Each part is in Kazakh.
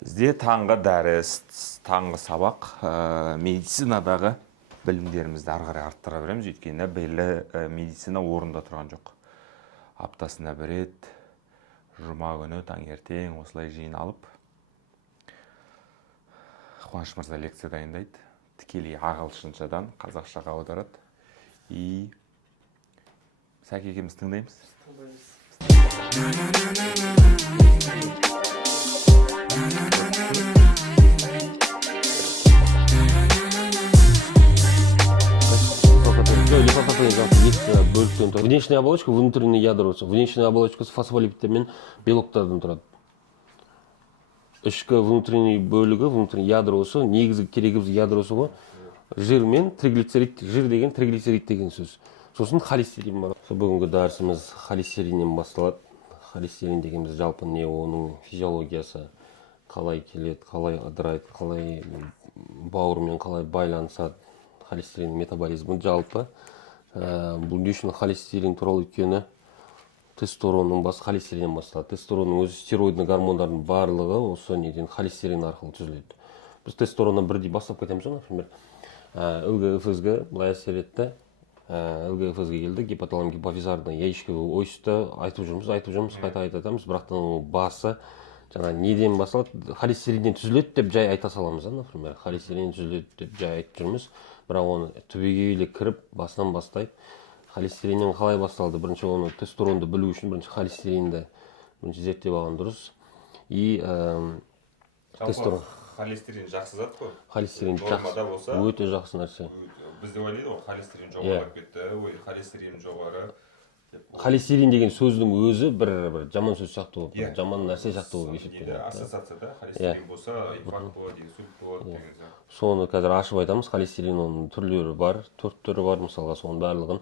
Бізде таңғы дәріс, таңғы сабақ, медицинадағы білімдерімізді ары қарай арттыра береміз. Өйткені белі медицина орында тұрған жоқ. Аптасына бір рет, жұма күні таңертең осылай жиналып, Қуаныш мырза лекция дайындайды. Тікелей ағылшыншадан қазақшаға аударады. И Сәке екеуміз тыңдаймыз. Внешняя оболочка, внутреннее ядро. Внешняя оболочка фосфолипидтер мен белоктардан тұрады. Ішкі внутренний бөлігі, внутренний ядросы, негізгі керегі біз ядросы ғой. Жир мен триглицерид, жир деген триглицерид деген сөз. Сосын холестерин бар. Бүгінгі дәрісіміз холестериннен басталады. Холестерин дегеніміз жалпы не, оның физиологиясы, қалай келеді, қалай ыдырайды, қалай бауырмен қалай байланысады, холестерин метаболизмі жалпы. Бұл не үшін холестерин туралы өйткені тестостеронның басы холестериннен басталады. Тестостеронның өзі стероидный гормондардың барлығы осы неден холестерин арқылы түзіледі. Біз тестостероннан бірдей бастап кетеміз, например, ЛГФС-ге былай әсер етті. ЛГФС-ге келді, гипоталамо гипофизарный яичковый осьті айтып жүрміз, қайта айтамыз, бірақ басы жаңа неден басталады, холестериннен түзіледі деп жай айта саламыз, например, холестериннен түзіледі деп жай айтып жүрміз, бірақ оны түбегейлі кіріп басынан бастайды. Холестериннен қалай басталды? Бірінші оны тестостеронды білу үшін бірінші холестеринді зерттеп алған дұрыс. И тестостерон холестерин жақсы зат қой. Холестерин нормада болса өте жақсы нәрсе. Бізде ойлайды ғой, холестерин жоғарылап кетті, ой, холестерин жоғары. Холестерин деген сөздің өзі бір жаман сөз сияқты болып, жаман нәрсе сияқты болып есептеледі. Ассоциацияда холестерин болса, инфаркт болады, инсульт болады деген сияқты. Соны қазір ашып айтамыз. Холестериннің түрлері бар, 4 түрі бар, мысалға соның барлығын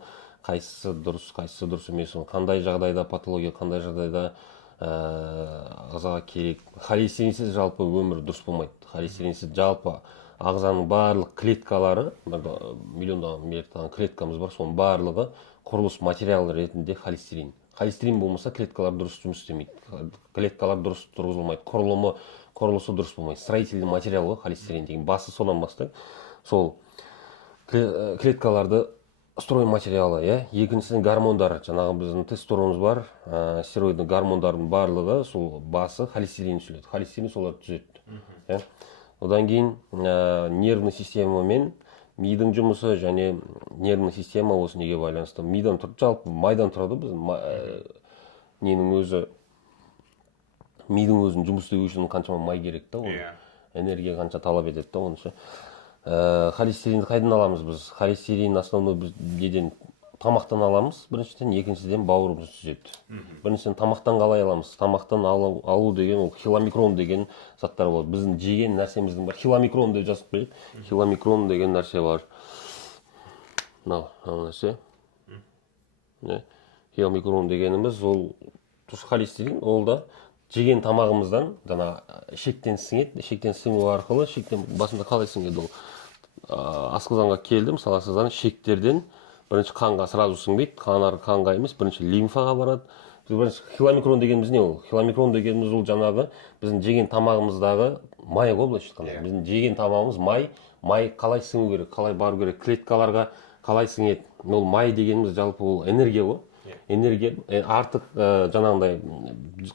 қайсысы дұрыс емес, қандай жағдайда патология, қандай жағдайда ағзаға керек. Холестеринсіз жалпы өмір дұрыс болмайды. Холестеринсіз жалпы ағзаның барлық клеткалары, миллиондаған клеткамыз бар, соның барлығы құрылыс материалы ретінде холестерин. Холестерин болмаса клеткалар дұрыс жұмыс істемейді. Клеткалар дұрыс тұрғызылмайды. Құрылысы дұрыс болмайды. Строительный материал ғой холестерин деген. Басы содан бастайды. Сол клеткаларды строй материалы, екіншіден гормондар. Жаңағы біздің тестостеронымыз бар, стероидный гормондардың барлығы сол басы холестерин түзіледі. Холестерин соларды түзеді. Одан кейін нервный система мен мидың жұмысы және нервный система осы неге байланысты. Мидан тұрды, жалпы майдан тұрады біздің ненің өзі, мидың өзін жұмыс істеу үшін қаншама май керек та, энергия қанша талап етеді да онысы. Холестеринді қайдан аламыз біз? Холестерин основной біз неден тамақтан аламыз, біріншіден, екіншіден бауырымыз түзеді. Біріншіден тамақтан қалай аламыз? Тамақтан алу деген ол хиломикрон деген заттар болады. Біздің жеген нәрсеміздің бар. Хиломикрон деп жазып береді. Хиломикрон деген нәрсе бар. Мынау нәрсе. Хиломикрон дегеніміз ол холестерин, ол да жеген тамағымыздан жаңа ішектен сіңеді. Ішектен сіңу арқылы, ішектен басында қалай сіңеді ол? Асқазанға келді, мысалы асқазан ішектерден бірінші қанға сразу сіңбейді, қанға емес, бірінші лимфаға барады. Бірінші хиломикрон дегеніміз не ол? Хиломикрон дегеніміз ол жаңағы біздің жеген тамағымыздағы май ғой, былайша айтқанда. Біздің жеген тамағымыз май қалай сіңу керек, қалай бару керек, клеткаларға қалай сіңеді. Ол май дегеніміз жалпы ол энергия ғой. Энергия артық жаңағындай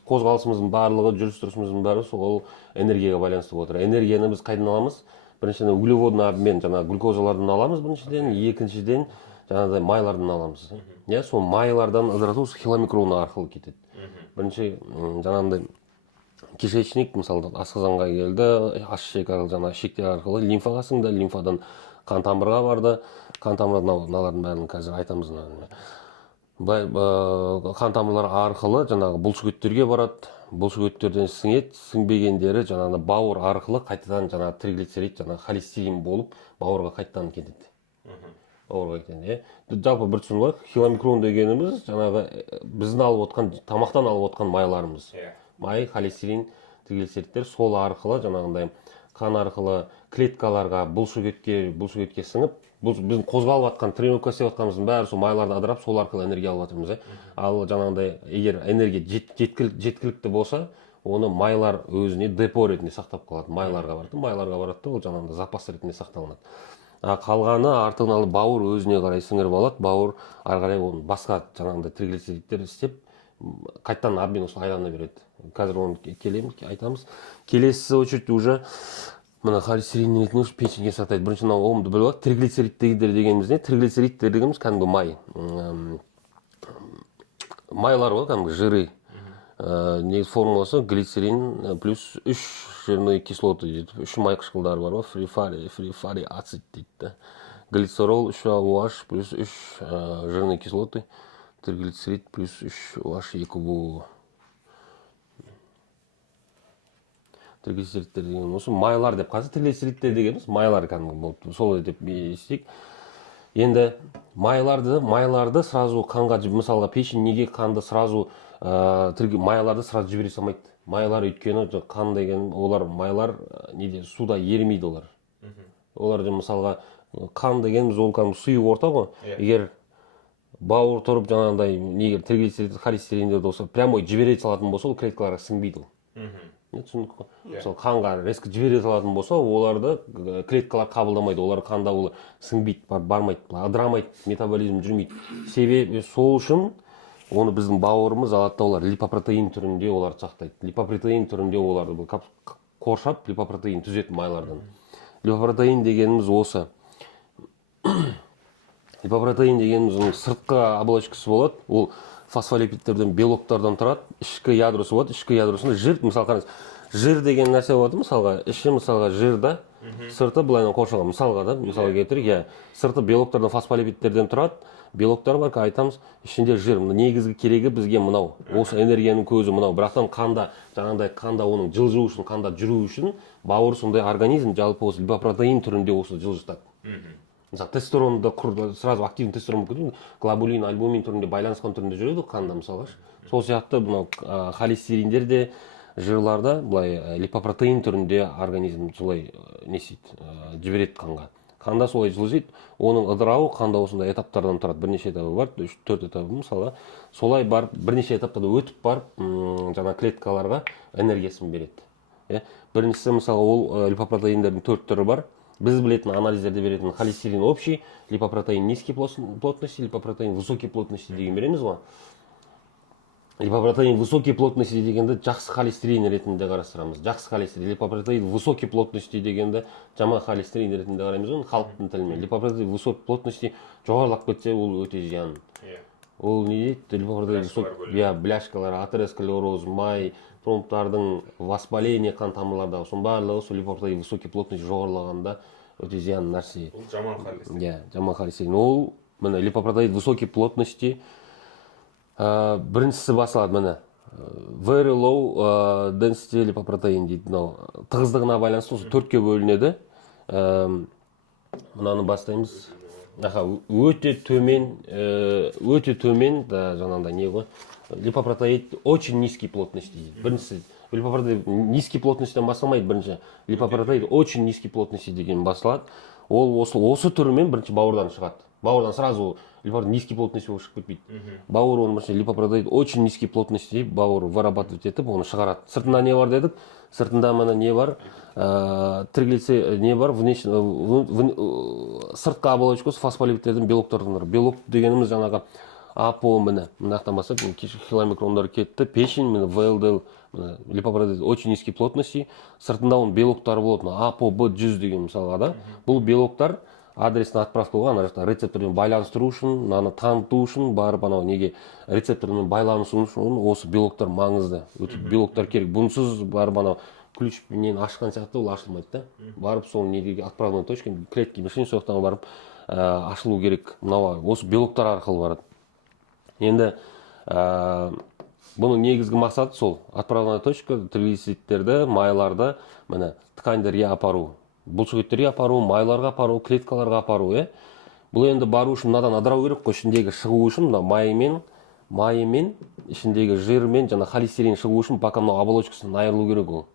қозғалысымыздың барлығы, жүріс-тұрысымыздың барлығы сол энергияға байланысты отыр. Энергияны біз қайдан аламыз? Біріншіден углеводный обмен, жаңа глюкозалардан аламыз біріншіден, екіншіден жаңағыдай майлардан аламыз. Сол майлардан ыдырату хиломикрон арқылы кетеді. Бірінші жаңағындай кишечник, мысалы асқазанға келді, аш-ішек жаңа ішектер арқылы лимфаға сіңді, лимфадан қан тамырға барды, қан тамырлардың бәрін қазір айтамыз. Қан тамырлар арқылы жаңағы бұлшықеттерге барады, бұлшықеттерден сіңеді, сіңбегендері жаңағы бауыр арқылы қайтадан жаңағы триглицерид, жаңағы холестерин болып бауырға қайтадан кетеді. Бауырға кетеді. Жалпы бір түсін бар, хиломикрон дегеніміз жаңағы біздің алып отқан, тамақтан алып отқан майларымыз. Май, холестерин, триглицеридтер сол арқылы жаңағындай қан арқылы клеткаларға, бұлшықетке сіңіп, біздің қозғалып жатқан, тренировка істеп жатқанымыздың бәрі сол майларды ыдырап, сол арқылы энергия алып жатырмыз. Ал жаңағындай егер энергия жеткілікті болса, оны майлар өзіне депо ретінде сақтап қалады. Майларға барады да, ол жаңағыдай запас ретінде сақталынады. Қалғаны артығын алып бауыр өзіне қарай сіңіріп алады. Бауыр ары қарай оны басқа жаңағыдай триглицеридтер істеп, қайтадан обмен осылай айлана береді. Қазір оны айтамыз. Келесі очередь уже мына холестерин ретінде печеньге сақтайды. Бірінші оғымды біліп алады. Триглицеридтер дегеніміз не? Триглицеридтер дегеніміз кәдімгі май. Майлар ғой, кәдімгі жиры. Негізгі формуласы глицерин плюс 3 жирные кислоты. 3 май қышқылдары бар ғой, фри-фари ацид дейді. Глицерол 3OH плюс 3 жирные кислоты. Триглицерид плюс 3 OH 2Bu. Триглицеридтер деген осы майлар деп, қазір триглицеридтер дегеніміз майлар кәдімгі болды. Солай деп естейік. Енді майларды сразу қанға, мысалға печень неге қанды сразу майларды сразу жібере салмайды. Майлар өйткені қан деген олар майлар неде суда ерімейді олар. Олар мысалға қан дегеніміз ол кәдімгі сұйық орта ғой. Егер бауыр тұрып жаңағыдай егер триглицерид, холестериндерді болса прямой жібере салатын болса, ол клеткаларға сіңбейді ол. Түсіндік қой. Мысалы қанға резко жібере салатын болса, оларды клеткалар қабылдамайды, олар қанда ол сіңбейді, бармайды, ыдырамайды, метаболизм жүрмейді. Себебі сол үшін оны біздің бауырымыз алады да олар липопротеин түрінде оларды сақтайды. Липопротеин түрінде оларды қоршап, липопротеин түзетін майлардан. Липопротеин дегеніміз осы. Липопротеин дегеніміздің сыртқы оболочкасы болады. Ол фосфолипидтерден, белоктардан тұрады. Ішкі ядросы болады. Ішкі ядросында жир, мысалы қараңыз, жир деген нәрсе болады, мысалға, іші мысалға жирда, сырты былайынан қоршалған. Мысалға да, мысалға келтірейік, сырты белоктардан, фосфолипидтерден тұрады. Белоктар бар, айтамыз, ішінде жир. Негізгі керегі бізге мынау. Осы энергияның көзі мынау. Бірақтан қанда, жаңағыдай қанда оның жылжу үшін, қанда жүру үшін бауыр сондай организм жалпы осы липопротеин түрінде осы жылжытады. Мысалы, тестостеронды сразу активный тестостерон көрдіңіз, глобулин, альбумин түрінде байланысқан түрінде жүреді қанда мысалға. Сол сияқты мынау холестериндер де жырларда былай липопротеин түрінде организм солай не істейді, жібереді қанға. Қанда солай жылжиды, оның ыдырауы қанда осындай этаптардан тұрады. Бірнеше этабы бар, 3-4 этабы мысалға. Солай барып, бірнеше этаптарда өтіп барып, жаңа клеткаларға энергиясын береді. Біріншісі мысалы ол липопротеиндердің 4 түрі бар. Біз білетін анализдерде беретін холестерин общий, липопротеин низкой плотности, липопротеин высокой плотности деген береміз ғой. Липопротеин высокой плотности дегенде жақсы холестерин ретінде қарастырамыз. Жақсы холестерин, липопротеин высокой плотности дегенде жаман холестерин ретінде қараймыз ғой, халықтың тілімен. Липопротеин высокой плотности жоғарылап кетсе, ол өте зиян. Ол не дейді? Липопротеин бляшкалар, атеросклероз, май, тромбтардың воспаление қан тамырлардағы соның барлығы сол липопротеин высокой плотности жоғарылағанда өте зиян нәрсе. Ол жаман холестерин. Жаман холестерин. Ол міне липопротеин высокой плотности біріншісі басылады міне. Very low density липопротеин дейді. Тығыздығына байланысты осы 4-ке бөлінеді. Мынаны бастаймыз. Өте төмен, жаңағыдай не ғой? Липопротеин очень низкий плотности дейді. Біріншісі липопротеин низкий плотностьтен басылмайды бірінші. Липопротеин очень низкий плотности деген басылады. Ол осы түрімен бірінші бауырдан шығады. Бауырдан сразу липопротеин низкий плотности болып шығып кетпейді. Бауыр оны бірінші липопротеин очень низкий плотности бауыр вырабатывать етіп, оны шығарады. Сыртында не бар дедік? Сыртында мына не бар? Триглицерид не бар? Сыртқы оболочкасы фосфолипидтерден белоктардан тұрады. Белок дегеніміз жаңағы АПО міне, мынақтан бастап киломикрондар кетті, печень, міне ВЛД, липопротеин очень низкий плотности, сыртында оның белоктары болады, АПО Б100 деген мысалға да. Бұл белоктар адресіне отправка болған, ана жақта рецептормен байланыстыру үшін, мынаны таныту үшін, барып анау неге рецептормен байланысу үшін осы белоктар маңызды. Белоктар керек. Бұнсыз барып анау ключпенен ашқан сияқты ол ашылмайды да. Барып сол неге отправной точка, клетки мишень соқтан барып ашылу керек. Мынау осы белоктар арқылы барады. Енді бұның негізгі мақсаты сол отправная точка триглицеридтерді, майларды міне тканьдерге апару, бұлшықеттерге апару, майларға апару, клеткаларға апару. Бұл енді бару үшін мынадан ыдырау керек қой, ішіндегі шығу үшін майымен, ішіндегі жирмен жана холестерин шығу үшін пока мынау оболочкасынан айырылу керек ол.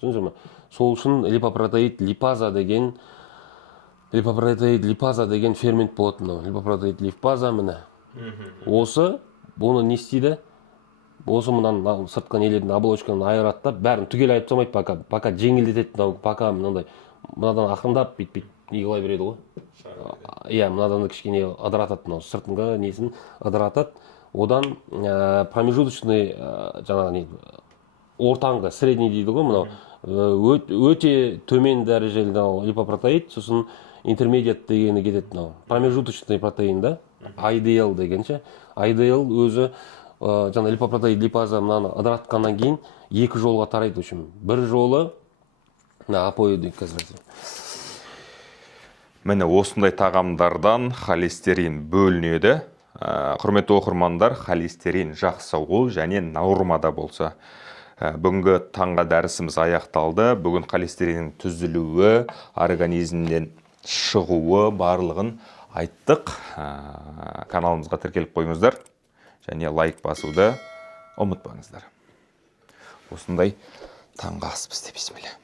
Түсіндіңіз ме? Сол үшін липопротеид липаза деген фермент болады. Липопротеид липаза міне. Осы бұны не істейді? осы мынаны сыртқы нелердің оболочканы айырады да бәрін түгел айырып тастамайды, пока жеңілдетеді, мынау пока мынандай мынадан ақырындап бүйтіп не қыла береді ғой. Иә, мынадан да кішкене ыдыратады, мынау сыртыңғы несін ыдыратады. Одан промежуточный жаңағы не ортаңғы средний дейді ғой, мынау өте төмен дәрежелі липопротеид, сосын интермедиат дегені кетеді, мынау промежуточный протеин да, IDL дегенше. IDL өзі жаңа липопротеид липаза мынаны ыдыратқаннан кейін екі жолға тарайды. Бір жолы апоид қазір. Міне осындай тағамдардан холестерин бөлінеді. Құрметті оқырмандар, холестерин жақсы ол және нормада болса. Бүгінгі таңға дәрісіміз аяқталды. Бүгін холестериннің түзілуі, организмнен шығуы барлығын айттық. Каналымызға тіркеліп қойыңыздар және лайк басуды ұмытпаңыздар. Осындай таңғы ас бізде, бисмилля.